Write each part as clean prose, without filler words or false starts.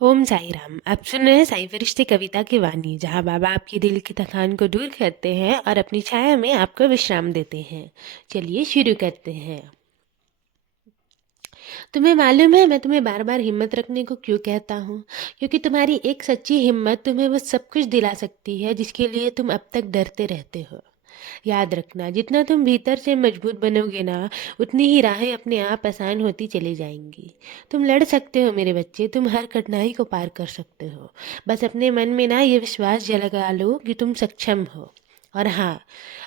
ओम साई राम। आप सुन रहे हैं साई फरिश्ते कविता की वाणी, जहाँ बाबा आपके दिल की थकान को दूर करते हैं और अपनी छाया में आपको विश्राम देते हैं। चलिए शुरू करते हैं। तुम्हें मालूम है मैं तुम्हें बार बार हिम्मत रखने को क्यों कहता हूँ? क्योंकि तुम्हारी एक सच्ची हिम्मत तुम्हें वो सब कुछ दिला सकती है जिसके लिए तुम अब तक डरते रहते हो। याद रखना, जितना तुम भीतर से मजबूत बनोगे ना, उतनी ही राहें अपने आप आसान होती चली जाएंगी। तुम लड़ सकते हो मेरे बच्चे, तुम हर कठिनाई को पार कर सकते हो। बस अपने मन में ना ये विश्वास जगा लो कि तुम सक्षम हो। और हाँ,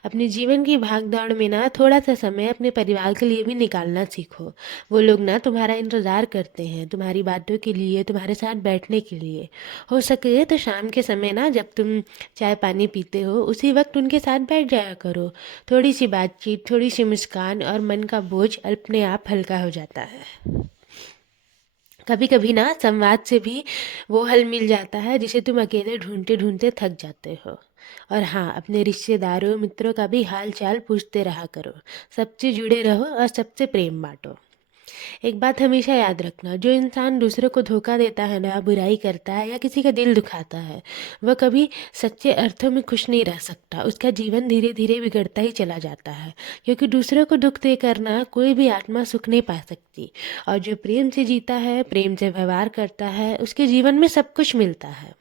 अपने जीवन की भागदौड़ में ना थोड़ा सा समय अपने परिवार के लिए भी निकालना सीखो। वो लोग ना तुम्हारा इंतज़ार करते हैं, तुम्हारी बातों के लिए, तुम्हारे साथ बैठने के लिए। हो सके तो शाम के समय ना, जब तुम चाय पानी पीते हो, उसी वक्त उनके साथ बैठ जाया करो। थोड़ी सी बातचीत, थोड़ी सी मुस्कान और मन का बोझ अपने आप हल्का हो जाता है। कभी कभी ना संवाद से भी वो हल मिल जाता है जिसे तुम अकेले ढूंढते ढूंढते थक जाते हो। और हाँ, अपने रिश्तेदारों मित्रों का भी हाल चाल पूछते रहा करो। सबसे जुड़े रहो और सबसे प्रेम बांटो। एक बात हमेशा याद रखना, जो इंसान दूसरों को धोखा देता है ना, बुराई करता है या किसी का दिल दुखाता है, वह कभी सच्चे अर्थों में खुश नहीं रह सकता। उसका जीवन धीरे धीरे बिगड़ता ही चला जाता है। क्योंकि दूसरों को दुख देकर ना कोई भी आत्मा सुख नहीं पा सकती। और जो प्रेम से जीता है, प्रेम से व्यवहार करता है, उसके जीवन में सब कुछ मिलता है।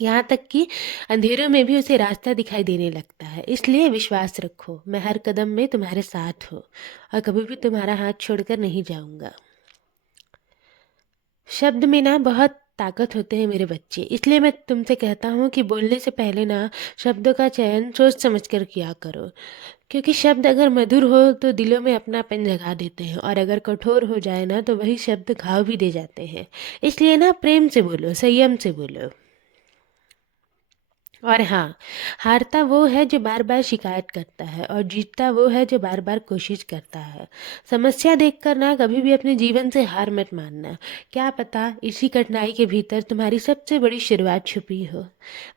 यहाँ तक कि अंधेरों में भी उसे रास्ता दिखाई देने लगता है। इसलिए विश्वास रखो, मैं हर कदम में तुम्हारे साथ हूँ और कभी भी तुम्हारा हाथ छोड़कर नहीं जाऊंगा। शब्द में ना बहुत ताकत होते हैं मेरे बच्चे, इसलिए मैं तुमसे कहता हूँ कि बोलने से पहले ना शब्दों का चयन सोच समझ कर किया करो। क्योंकि शब्द अगर मधुर हो तो दिलों में अपनापन जगा देते हैं, और अगर कठोर हो जाए ना तो वही शब्द घाव भी दे जाते हैं। इसलिए ना प्रेम से बोलो, संयम से बोलो। और हाँ, हारता वो है जो बार बार शिकायत करता है, और जीतता वो है जो बार बार कोशिश करता है। समस्या देखकर ना कभी भी अपने जीवन से हार मत मानना। क्या पता इसी कठिनाई के भीतर तुम्हारी सबसे बड़ी शुरुआत छुपी हो।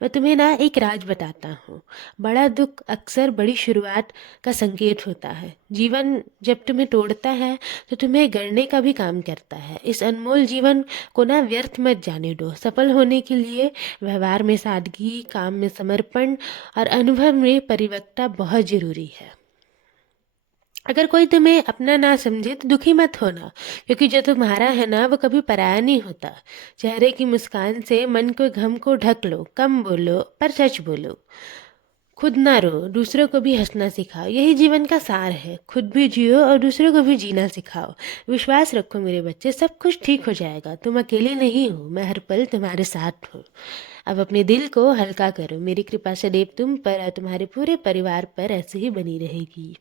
मैं तुम्हें ना एक राज बताता हूँ। बड़ा दुख अक्सर बड़ी शुरुआत का संकेत होता है। जीवन जब तुम्हें तोड़ता है तो तुम्हें गढ़ने का भी काम करता है। इस अनमोल जीवन को ना व्यर्थ मत जाने दो। सफल होने के लिए व्यवहार में सादगी, काम में समर्पण और अनुभव में परिपक्वता बहुत जरूरी है। अगर कोई तुम्हें अपना ना समझे तो दुखी मत होना, क्योंकि जो तुम्हारा है ना वो कभी पराया नहीं होता। चेहरे की मुस्कान से मन को गम को ढक लो, कम बोलो पर सच बोलो। खुद ना रो, दूसरों को भी हंसना सिखाओ। यही जीवन का सार है। खुद भी जियो और दूसरों को भी जीना सिखाओ। विश्वास रखो मेरे बच्चे, सब कुछ ठीक हो जाएगा। तुम अकेले नहीं हो, मैं हर पल तुम्हारे साथ हूँ। अब अपने दिल को हल्का करो। मेरी कृपा सदैव तुम पर और तुम्हारे पूरे परिवार पर ऐसे ही बनी रहेगी।